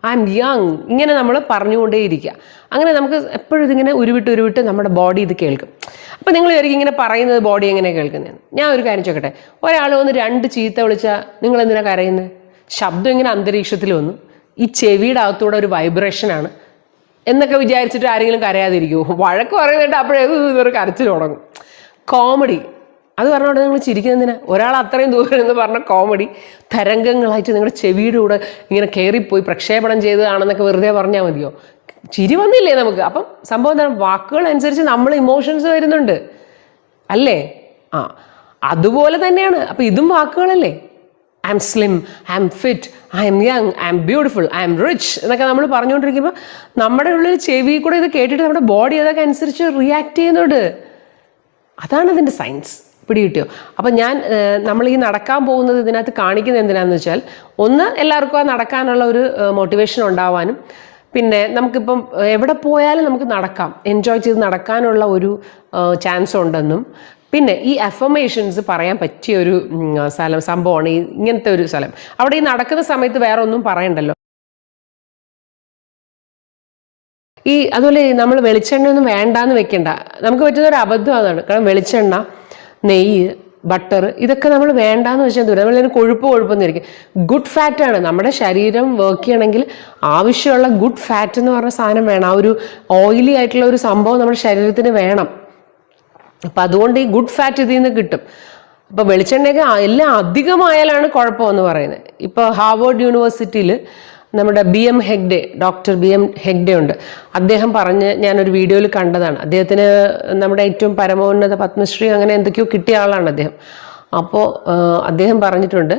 I am young. ഇങ്ങനെ നമ്മൾ പറഞ്ഞുകൊണ്ടേയിരിക്കുക. അങ്ങനെ നമുക്ക് എപ്പോഴും ഇതിങ്ങനെ ഉരുവിട്ട് നമ്മുടെ ബോഡി ഇത് കേൾക്കും. അപ്പോൾ നിങ്ങൾ വിചാരിക്കും ഇങ്ങനെ പറയുന്നത് ബോഡി എങ്ങനെ കേൾക്കുന്നതെന്ന്. ഞാൻ ഒരു കാര്യം ചോദിക്കട്ടെ, ഒരാൾ വന്ന് 2 ചീത്ത വിളിച്ചാൽ നിങ്ങൾ എന്തിനാണ് കരയുന്നത്? ശബ്ദം ഇങ്ങനെ അന്തരീക്ഷത്തിൽ വന്നു, ഈ ചെവിയുടെ അകത്തൂടെ ഒരു വൈബ്രേഷനാണ് എന്നൊക്കെ വിചാരിച്ചിട്ട് ആരെങ്കിലും കരയാതിരിക്കുമോ? വഴക്ക് പറയുന്നിട്ട് അപ്പോഴേ ഇതൊരു കരച്ചിൽ തുടങ്ങും. കോമഡി അത് പറഞ്ഞോണ്ട് നിങ്ങൾ ചിരിക്കുന്നതിന്, ഒരാൾ അത്രയും ദൂരം എന്ന് പറഞ്ഞ കോമഡി തരംഗങ്ങളായിട്ട് നിങ്ങളുടെ ചെവിയുടെ കൂടെ ഇങ്ങനെ കയറിപ്പോയി പ്രക്ഷേപണം ചെയ്തതാണെന്നൊക്കെ വെറുതെ പറഞ്ഞാൽ മതിയോ? ചിരി വന്നില്ലേ നമുക്ക്? അപ്പം സംഭവം എന്താണ്, വാക്കുകൾ അനുസരിച്ച് നമ്മൾ ഇമോഷൻസ് വരുന്നുണ്ട് അല്ലേ? അതുപോലെ തന്നെയാണ്. അപ്പം ഇതും വാക്കുകളല്ലേ. I am slim, I am fit, I am young, I am beautiful, I am rich എന്നൊക്കെ നമ്മൾ പറഞ്ഞുകൊണ്ടിരിക്കുമ്പോൾ നമ്മുടെ ഉള്ളിൽ ചെവി കൂടെ ഇത് കേട്ടിട്ട് നമ്മുടെ ബോഡി അതൊക്കെ അനുസരിച്ച് റിയാക്ട് ചെയ്യുന്നുണ്ട്. അതാണ് ഇതിൻ്റെ സയൻസ്. പിടികിട്ടിയോ? അപ്പം നമ്മൾ ഈ നടക്കാൻ പോകുന്നത് ഇതിനകത്ത് കാണിക്കുന്നത് എന്തിനാണെന്ന് വെച്ചാൽ, ഒന്ന് എല്ലാവർക്കും ആ നടക്കാനുള്ള ഒരു മോട്ടിവേഷൻ ഉണ്ടാവാനും, പിന്നെ നമുക്കിപ്പം എവിടെ പോയാലും നമുക്ക് നടക്കാം, എൻജോയ് ചെയ്ത് നടക്കാനുള്ള ഒരു ചാൻസ് ഉണ്ടെന്നും, പിന്നെ ഈ അഫർമേഷൻസ് പറയാൻ പറ്റിയ ഒരു സംഭവമാണ് ഇങ്ങനത്തെ ഒരു സ്ഥലം. അവിടെ ഈ നടക്കുന്ന സമയത്ത് വേറെ ഒന്നും പറയണ്ടല്ലോ. അതുപോലെ നമ്മൾ വെളിച്ചെണ്ണ ഒന്നും വേണ്ടാന്ന് വെക്കണ്ട. നമുക്ക് പറ്റുന്ന ഒരു അബദ്ധം അതാണ്. കാരണം വെളിച്ചെണ്ണ, നെയ്യ്, ബട്ടർ ഇതൊക്കെ നമ്മൾ വേണ്ടാന്ന് വെച്ചാൽ ദൂരം നമ്മളതിന് കൊഴുപ്പെന്നിരിക്കും. ഗുഡ് ഫാറ്റാണ്. നമ്മുടെ ശരീരം വർക്ക് ചെയ്യണമെങ്കിൽ ആവശ്യമുള്ള ഗുഡ് ഫാറ്റ് എന്ന് പറഞ്ഞ സാധനം വേണം. ആ ഒരു ഓയിലി ആയിട്ടുള്ള ഒരു സംഭവം നമ്മുടെ ശരീരത്തിന് വേണം. അപ്പം അതുകൊണ്ട് ഈ ഗുഡ് ഫാറ്റ് ഇതിൽ നിന്ന് കിട്ടും. അപ്പോൾ വെളിച്ചെണ്ണയൊക്കെ എല്ലാം അധികമായാലാണ് കുഴപ്പമെന്ന് പറയുന്നത്. ഇപ്പോൾ ഹാർവേർഡ് യൂണിവേഴ്സിറ്റിയിൽ നമ്മുടെ ഡോക്ടർ BM ഹെഗ്ഡെ ഉണ്ട്. അദ്ദേഹം പറഞ്ഞ് ഞാനൊരു വീഡിയോയിൽ കണ്ടതാണ്. അദ്ദേഹത്തിന് നമ്മുടെ ഏറ്റവും പരമോന്നത പത്മശ്രീ അങ്ങനെ എന്തൊക്കെയോ കിട്ടിയ ആളാണ് അദ്ദേഹം. അപ്പോൾ അദ്ദേഹം പറഞ്ഞിട്ടുണ്ട്,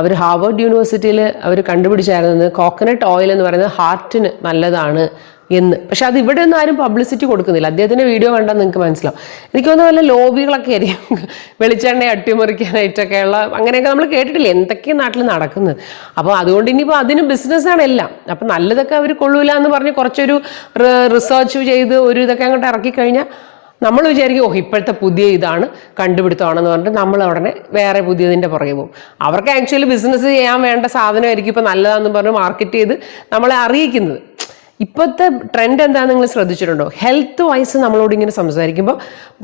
അവർ ഹാർവേർഡ് യൂണിവേഴ്സിറ്റിയിൽ അവർ കണ്ടുപിടിച്ചായിരുന്നത് കോക്കനട്ട് ഓയിൽ എന്ന് പറയുന്നത് ഹാർട്ടിന് നല്ലതാണ് എന്ന്. പക്ഷെ അത് ഇവിടെ ഒന്നും ആരും പബ്ലിസിറ്റി കൊടുക്കുന്നില്ല. അദ്ദേഹത്തിൻ്റെ വീഡിയോ കണ്ടാൽ നിങ്ങൾക്ക് മനസ്സിലാവും. എനിക്ക് തോന്നുന്നു വല്ല ലോബികളൊക്കെ ആയിരിക്കും വെളിച്ചെണ്ണ അട്ടിമറിക്കാനായിട്ടൊക്കെയുള്ള, അങ്ങനെയൊക്കെ നമ്മൾ കേട്ടിട്ടില്ലേ എന്തൊക്കെയാണ് നാട്ടിൽ നടക്കുന്നത്. അപ്പോൾ അതുകൊണ്ട് ഇനിയിപ്പോൾ അതിന് ബിസിനസ്സാണ് എല്ലാം. അപ്പം നല്ലതൊക്കെ അവർ കൊള്ളൂല എന്ന് പറഞ്ഞ് കുറച്ചൊരു റിസർച്ച് ചെയ്ത് ഒരു ഇതൊക്കെ അങ്ങോട്ട് ഇറക്കി കഴിഞ്ഞാൽ നമ്മൾ വിചാരിക്കും ഇപ്പോഴത്തെ പുതിയ ഇതാണ് കണ്ടുപിടുത്തമാണെന്ന് പറഞ്ഞിട്ട് നമ്മൾ ഉടനെ വേറെ പുതിയതിൻ്റെ പുറകെ പോകും. അവർക്ക് ആക്ച്വലി ബിസിനസ് ചെയ്യാൻ വേണ്ട സാധനമായിരിക്കും ഇപ്പം നല്ലതാണെന്ന് പറഞ്ഞ് മാർക്കറ്റ് ചെയ്ത് നമ്മളെ അറിയിക്കുന്നത്. ഇപ്പോഴത്തെ ട്രെൻഡ് എന്താണെന്ന് നിങ്ങൾ ശ്രദ്ധിച്ചിട്ടുണ്ടോ? ഹെൽത്ത് വൈസ് നമ്മളോട് ഇങ്ങനെ സംസാരിക്കുമ്പോൾ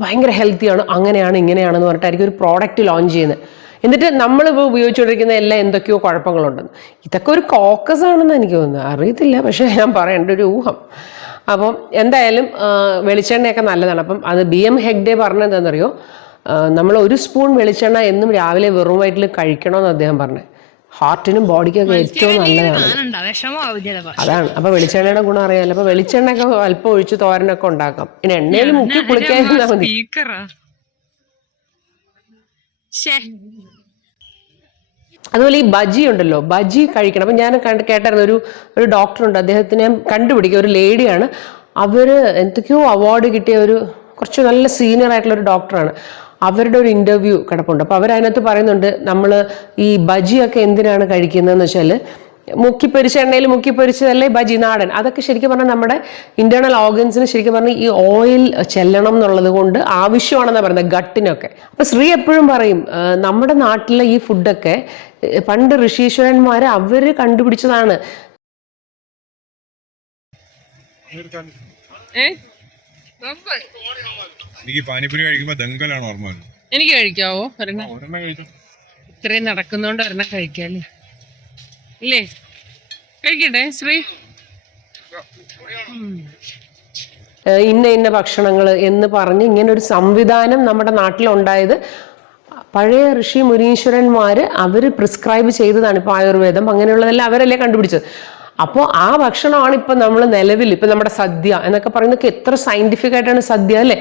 ഭയങ്കര ഹെൽത്തിയാണ്, അങ്ങനെയാണ് ഇങ്ങനെയാണെന്ന് പറഞ്ഞിട്ടായിരിക്കും ഒരു പ്രോഡക്റ്റ് ലോഞ്ച് ചെയ്യുന്നത്. എന്നിട്ട് നമ്മളിപ്പോൾ ഉപയോഗിച്ചുകൊണ്ടിരിക്കുന്ന എല്ലാം എന്തൊക്കെയോ കുഴപ്പങ്ങളുണ്ടെന്ന്. ഇതൊക്കെ ഒരു കോക്കസ് ആണെന്ന് എനിക്ക് തോന്നുന്നത്, അറിയത്തില്ല, പക്ഷേ ഞാൻ പറയേണ്ട ഒരു ഊഹം. അപ്പം എന്തായാലും വെളിച്ചെണ്ണയൊക്കെ നല്ലതാണ്. അപ്പം അത് BM ഹെഗ്ഡെ പറഞ്ഞത് എന്താണെന്നറിയോ, നമ്മൾ 1 സ്പൂൺ വെളിച്ചെണ്ണ എന്നും രാവിലെ വെറും വയറ്റിൽ കഴിക്കണമെന്ന് അദ്ദേഹം പറഞ്ഞത്. ഹാർട്ടിനും ബോഡിക്കൊക്കെ ഏറ്റവും നല്ലതാണ്. അതാണ്. അപ്പൊ വെളിച്ചെണ്ണയുടെ ഗുണം അറിയാമല്ലോ. അപ്പൊ വെളിച്ചെണ്ണയൊക്കെ അല്പം ഒഴിച്ച് തോരനൊക്കെ ഉണ്ടാക്കാം. പിന്നെ എണ്ണയിൽ മുക്കി കുളിക്കാതിരുന്നാൽ മതി. അതുപോലെ ഈ ബജി ഉണ്ടല്ലോ, ബജി കഴിക്കണം. അപ്പം ഞാൻ കേട്ടായിരുന്നു ഒരു ഡോക്ടറുണ്ട്, അദ്ദേഹത്തിന് ഞാൻ കണ്ടുപിടിക്കുക, ഒരു ലേഡിയാണ്. അവർ എന്തൊക്കെയോ അവാർഡ് കിട്ടിയ കുറച്ച് നല്ല സീനിയർ ആയിട്ടുള്ള ഒരു ഡോക്ടറാണ്. അവരുടെ ഒരു ഇൻ്റർവ്യൂ കിടപ്പുണ്ട്. അപ്പോൾ അവരതിനകത്ത് പറയുന്നുണ്ട്, നമ്മൾ ഈ ബജിയൊക്കെ എന്തിനാണ് കഴിക്കുന്നതെന്ന് വെച്ചാൽ, എണ്ണയിൽ മുക്കിപ്പൊരിച്ചതല്ലേ ബജി, നാടൻ. അതൊക്കെ ശരിക്കും പറഞ്ഞാൽ നമ്മുടെ ഇന്റേണൽ ഓർഗൻസിന് ശരിക്കും പറഞ്ഞാൽ ഈ ഓയിൽ ചെല്ലണം എന്നുള്ളത് കൊണ്ട് ആവശ്യമാണെന്നാണ് പറയുന്നത്, ഗട്ടിനൊക്കെ. അപ്പൊ ശ്രീ എപ്പോഴും പറയും, നമ്മുടെ നാട്ടിലെ ഈ ഫുഡൊക്കെ പണ്ട് ഋഷീശ്വരന്മാര് അവര് കണ്ടുപിടിച്ചതാണ്. എനിക്ക് പാനിപ്പൂരി കഴിക്കുമ്പോ ദങ്കലാണ് ഓർമ്മ. എനിക്ക് കഴിക്കാവോ? ഇത്രയും നടക്കുന്നോണ്ട് ഒരെണ്ണം കഴിക്കാല്ലേ? ഇല്ലേ, കഴിക്കട്ടെ ശ്രീ? ഇന്ന ഭക്ഷണങ്ങൾ എന്ന് പറഞ്ഞ് ഇങ്ങനെ ഒരു സംവിധാനം നമ്മുടെ നാട്ടിലുണ്ടായത് പഴയ ഋഷി മുനീശ്വരന്മാര് അവര് പ്രിസ്ക്രൈബ് ചെയ്തതാണ്. ഇപ്പൊ ആയുർവേദം അങ്ങനെയുള്ളതെല്ലാം അവരല്ലേ കണ്ടുപിടിച്ചത്. അപ്പോൾ ആ ഭക്ഷണമാണ് ഇപ്പൊ നമ്മൾ നിലവിൽ ഇപ്പൊ നമ്മുടെ സദ്യ എന്നൊക്കെ പറയുന്നതൊക്കെ എത്ര സയന്റിഫിക് ആയിട്ടാണ് സദ്യ അല്ലേ.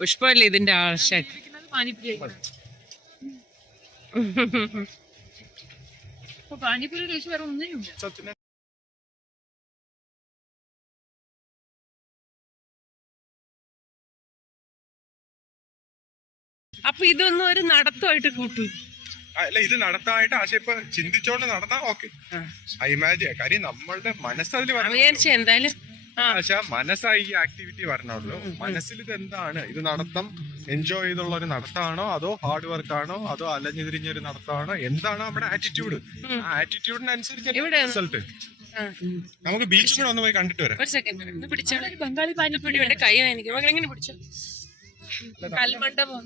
പുഷ്പമല്ലേ ഇതിന്റെ ആവശ്യം. പാനിപ്പൂരി കഴിച്ച് വേറെ ഒന്നിനും. അപ്പൊ ഇതൊന്നും ഒരു നടത്തമായിട്ട് കൂട്ടൂ. അല്ല, ഇത് നടത്താനായിട്ട് ആശയം ഇപ്പൊ ചിന്തിച്ചോണ്ട് നടത്താം. ഓക്കെ, ഇമാജിൻ കാര്യം നമ്മളുടെ മനസ്സതിൽ വിചാരിച്ച എന്തായാലും പക്ഷെ മനസ്സായി ഈ ആക്ടിവിറ്റി വരണമല്ലോ. മനസ്സിൽ ഇത് എന്താണ്, ഇത് നടത്തം എൻജോയ് ചെയ്തുള്ള ഒരു നടത്താണോ അതോ ഹാർഡ് വർക്ക് ആണോ അതോ അലഞ്ഞുതിരിഞ്ഞൊരു നടത്താണോ, എന്താണ് നമ്മുടെ ആറ്റിറ്റ്യൂഡ്? ആ ആറ്റിറ്റ്യൂഡിനനുസരിച്ച് റിസൾട്ട്. നമുക്ക് ബീച്ചിൽ കൂടെ ഒന്ന് പോയി കണ്ടിട്ട് വരാം. ഒരു സെക്കൻഡ് പിടിച്ചോ. ബംഗാളി പാനിപ്പൂരി വേണ്ട, കൈ വേദനിക്കും. എങ്ങനെ പിടിച്ചോ? കൽമണ്ഡപം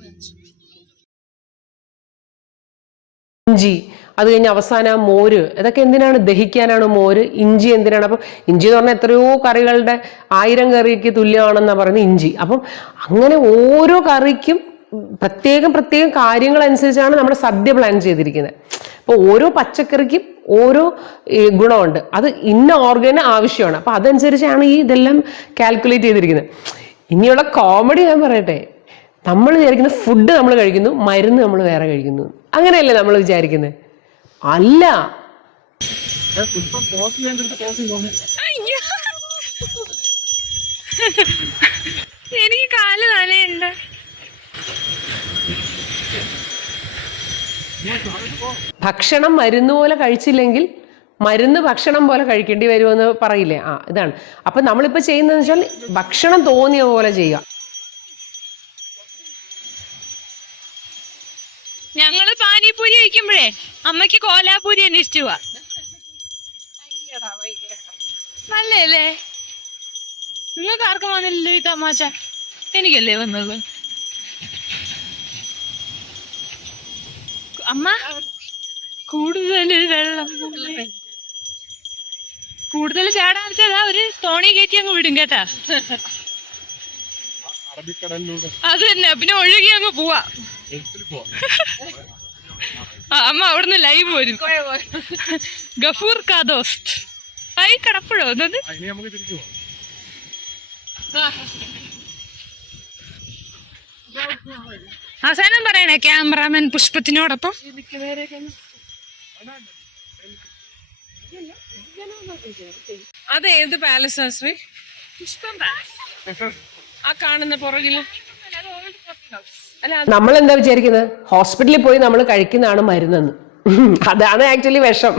ഇഞ്ചി, അത് കഴിഞ്ഞ് അവസാനം മോര്. ഇതൊക്കെ എന്തിനാണ്? ദഹിക്കാനാണ് മോര്. ഇഞ്ചി എന്തിനാണ്? അപ്പം ഇഞ്ചി എന്ന് പറഞ്ഞാൽ എത്രയോ കറികളുടെ 1000 കറിക്ക് തുല്യമാണെന്നാണ് പറയുന്നത് ഇഞ്ചി. അപ്പം അങ്ങനെ ഓരോ കറിക്കും പ്രത്യേകം പ്രത്യേകം കാര്യങ്ങൾ അനുസരിച്ചാണ് നമ്മുടെ സദ്യ പ്ലാൻ ചെയ്തിരിക്കുന്നത്. അപ്പോൾ ഓരോ പച്ചക്കറിക്കും ഓരോ ഗുണമുണ്ട്, അത് ഇന്ന ഓർഗന് ആവശ്യമാണ്. അപ്പം അതനുസരിച്ചാണ് ഈ ഇതെല്ലാം കാൽക്കുലേറ്റ് ചെയ്തിരിക്കുന്നത്. ഇനിയുള്ള കോമഡി ഞാൻ പറയട്ടെ, നമ്മൾ വിചാരിക്കുന്ന ഫുഡ് നമ്മൾ കഴിക്കുന്നു, മരുന്ന് നമ്മൾ വേറെ കഴിക്കുന്നു. അങ്ങനെയല്ലേ നമ്മൾ വിചാരിക്കുന്നത്? അല്ല, എനിക്ക് കാല് തലയുണ്ട്. ഭക്ഷണം മരുന്ന് പോലെ കഴിച്ചില്ലെങ്കിൽ മരുന്ന് ഭക്ഷണം പോലെ കഴിക്കേണ്ടി വരുമെന്ന് പറയില്ലേ? ഇതാണ്. അപ്പൊ നമ്മളിപ്പോ ചെയ്യുന്നതെന്ന് വെച്ചാൽ ഭക്ഷണം തോന്നിയ പോലെ ചെയ്യുക. ഞങ്ങള് പാനിപ്പൂരി കഴിക്കുമ്പോഴേ അമ്മയ്ക്ക് കോലാപ്പൂരി തന്നെ ഇഷ്ടമാ. നല്ലല്ലേ? നിങ്ങൾക്ക് ആർക്കും വന്നില്ലല്ലോ ഈ തമാശ? എനിക്കല്ലേ വന്നത്. അമ്മ കൂടുതൽ വെള്ളം കൂടുതൽ ചാടാൻ വെച്ചാ ഒരു തോണി കയറ്റി അങ്ങ് വിടും കേട്ടാ. അത് തന്നെ, പിന്നെ ഒഴുകി അങ്ങ് പോവാ. അമ്മ അവിടുന്ന് ലൈവ് വരും. ഗഫൂർ കാ ദോസ്ത് ആയി കടപ്പുഴോ എന്നത്. അവസാനം പറയണേ ക്യാമറാമാൻ പുഷ്പത്തിനോടൊപ്പം. അത് ഏത് പാലസാ ശ്രീ? പുഷ്പം പാലസ്. ആ കാണുന്ന പുറകില്. നമ്മൾ എന്താ വിചാരിക്കുന്നത്? ഹോസ്പിറ്റലിൽ പോയി നമ്മൾ കഴിക്കുന്നതാണ് മരുന്നെന്ന്. അതാണ് ആക്ച്വലി വിഷം.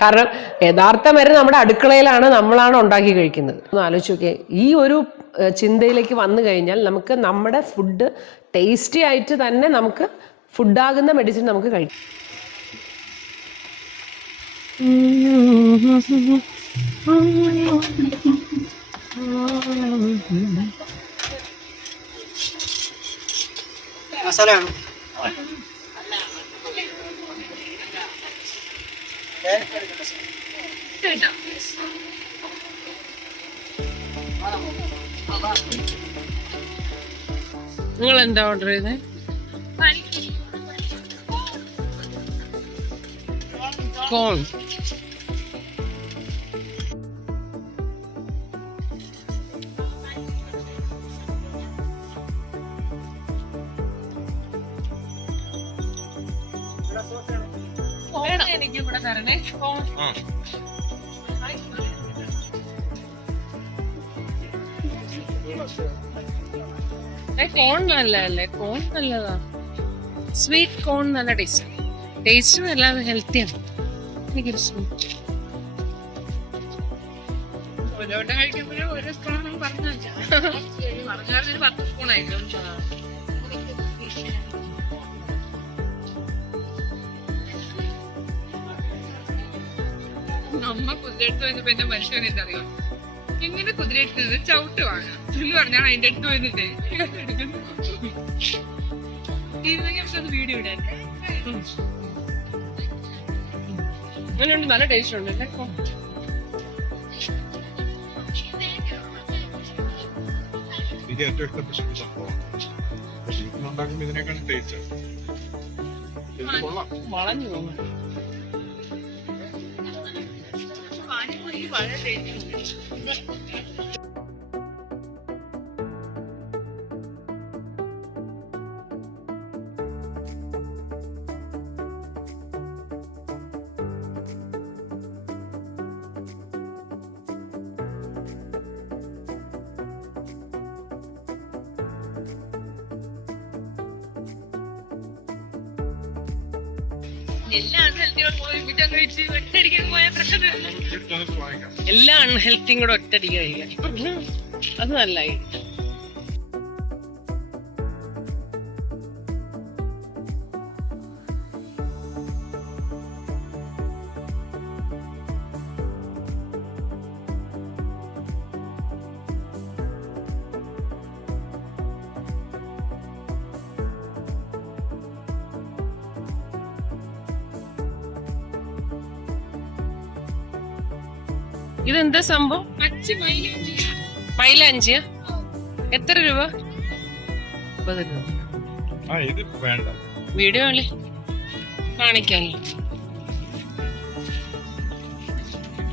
കാരണം യഥാർത്ഥ മരുന്ന് നമ്മുടെ അടുക്കളയിലാണ്, നമ്മളാണ് ഉണ്ടാക്കി കഴിക്കുന്നത്. ഒന്ന് ആലോചിച്ച് നോക്കിയേ, ഈ ഒരു ചിന്തയിലേക്ക് വന്നു കഴിഞ്ഞാൽ നമുക്ക് നമ്മുടെ ഫുഡ് ടേസ്റ്റി ആയിട്ട് തന്നെ നമുക്ക് ഫുഡാകുന്ന മെഡിസിൻ നമുക്ക് കഴിക്കാം. നിങ്ങൾ എന്താ ഓർഡർ ചെയ്തേ? കോൺ. എനിക്ക് ഇവിടെ തരണേ. കോൺ നല്ലതല്ലേ? കോൺ നല്ലതാ. സ്വീറ്റ് കോൺ നല്ല ടേസ്റ്റ് നല്ലത്, ഹെൽത്തിയാണ്. എനിക്കൊരു സ്വീറ്റ് ഓരോടെ കഴിക്കുമ്പോഴും ഓരോ സ്പൂൺ പറഞ്ഞാൽ 10 സ്പൂണായിരിക്കും. അമ്മ കുതിരയെടുത്ത് വന്നപ്പോ എന്റെ മനുഷ്യൻ എന്തറിയോ, എങ്ങനെ കുതിരയെടുത്തത് ചവിട്ടുവാണ് എന്ന് പറഞ്ഞാൽ അതിന്റെ അടുത്ത് വന്നിട്ടേ അത് വീഡിയോ ഇടാൻ. അങ്ങനെയുണ്ട്, നല്ല ടേസ്റ്റ് ഉണ്ട്. എനിക്ക് ഏറ്റവും ഇഷ്ടപ്പെട്ട സംഭവം ഇതിനേക്കാളും ടേസ്റ്റ് വളഞ്ഞു പോകുന്നു. എല്ലാ അൺഹെൽത്തിയും കൂടെ ഒറ്റയടിക്ക് കഴിക്കാം. അത് നല്ലായി. ഇതെന്താ സംഭവം? മൈലാഞ്ചിയ എത്ര രൂപ? 50 രൂപ. ഇത് വേണ്ട, വീഡിയോ അല്ലേ കാണിക്കാല്ലോ.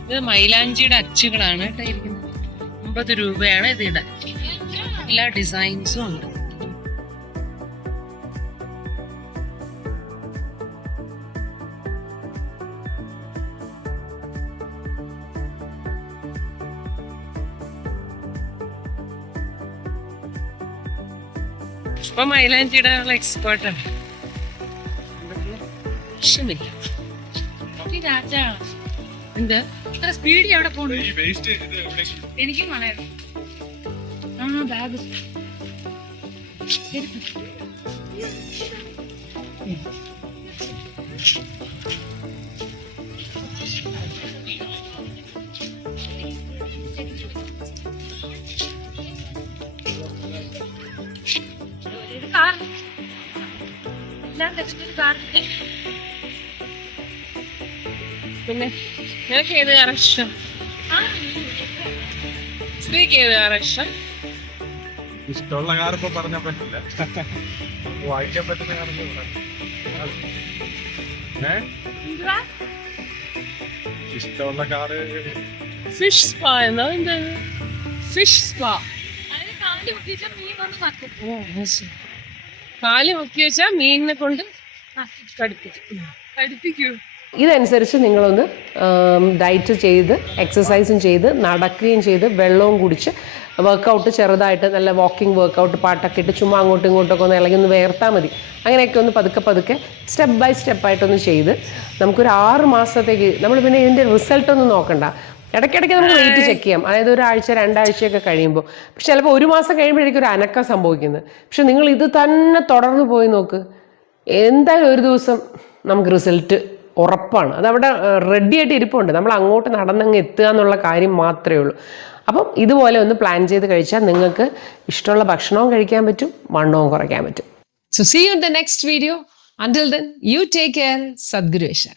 ഇത് മൈലാഞ്ചിയുടെ അച്ചുകളാണ് കേട്ടോ ഇരിക്കുന്നത്. 50 രൂപയാണ് ഇത് ഇടാൻ. എല്ലാ ഡിസൈൻസും ഉണ്ട്. ഇപ്പൊ മൈലാഞ്ചിയുടെ എക്സ്പേർട്ടാണ്. എന്താ ഇത്ര സ്പീഡിൽ അവിടെ പോണു? ഈ വേസ്റ്റ് ഇത് എവിടേക്ക്? എനിക്കും വേണമായിരുന്നു. ബാഗ് പിന്നെ നിനക്ക് ഏത് കാറാ ഇഷ്ടം? സ്ത്രീക്ക് ഏത് കാറാ ഇഷ്ടം? ഇഷ്ടമുള്ള കാർ ഇപ്പൊ പറഞ്ഞാൽ പറ്റില്ല. വായിക്കാൻ പറ്റുന്ന കാർ ഇഷ്ടമുള്ള കാറ് ഫിഷ് സ്പാ എന്നോ എന്താ? Fish spa. കാല് മുക്കി വെച്ചാൽ മീനിനെ കൊണ്ട് കടിപ്പിക്കൂ. ഇതനുസരിച്ച് നിങ്ങളൊന്ന് ഡയറ്റ് ചെയ്ത് എക്സസൈസും ചെയ്ത് നടക്കുകയും ചെയ്ത് വെള്ളവും കുടിച്ച് വർക്കൗട്ട് ചെറുതായിട്ട് നല്ല വാക്കിംഗ് വർക്കൗട്ട് പാട്ടൊക്കെ ഇട്ട് ചുമ്മാ അങ്ങോട്ടും ഇങ്ങോട്ടൊക്കെ ഒന്ന് ഇളകി ഒന്ന് വേർത്താൽ മതി. അങ്ങനെയൊക്കെ ഒന്ന് പതുക്കെ സ്റ്റെപ്പ് ബൈ സ്റ്റെപ്പായിട്ടൊന്ന് ചെയ്ത് നമുക്കൊരു 6 മാസത്തേക്ക് നമ്മൾ പിന്നെ ഇതിൻ്റെ റിസൾട്ടൊന്നും നോക്കണ്ട. ഇടയ്ക്കിടയ്ക്ക് നമുക്ക് വെയിറ്റ് ചെക്ക് ചെയ്യാം. അതായത് 1 ആഴ്ച 2 ആഴ്ചയൊക്കെ കഴിയുമ്പോൾ. പക്ഷെ ചിലപ്പോൾ 1 മാസം കഴിയുമ്പോഴേക്കും ഒരു അനക്കം സംഭവിക്കുന്നത്. പക്ഷെ നിങ്ങൾ ഇത് തന്നെ തുടർന്ന് പോയി നോക്ക്, എന്തായാലും ഒരു ദിവസം നമുക്ക് റിസൾട്ട് ഉറപ്പാണ്. അതവിടെ റെഡി ആയിട്ട് ഇരിപ്പുണ്ട്. നമ്മൾ അങ്ങോട്ട് നടന്നങ്ങ് എത്തുക എന്നുള്ള കാര്യം മാത്രമേ ഉള്ളൂ. അപ്പം ഇതുപോലെ ഒന്ന് പ്ലാൻ ചെയ്ത് കഴിച്ചാൽ നിങ്ങൾക്ക് ഇഷ്ടമുള്ള ഭക്ഷണവും കഴിക്കാൻ പറ്റും, വണ്ണവും കുറയ്ക്കാൻ പറ്റും. So see you in the next video. Until then, you take care. Sadguru Esha.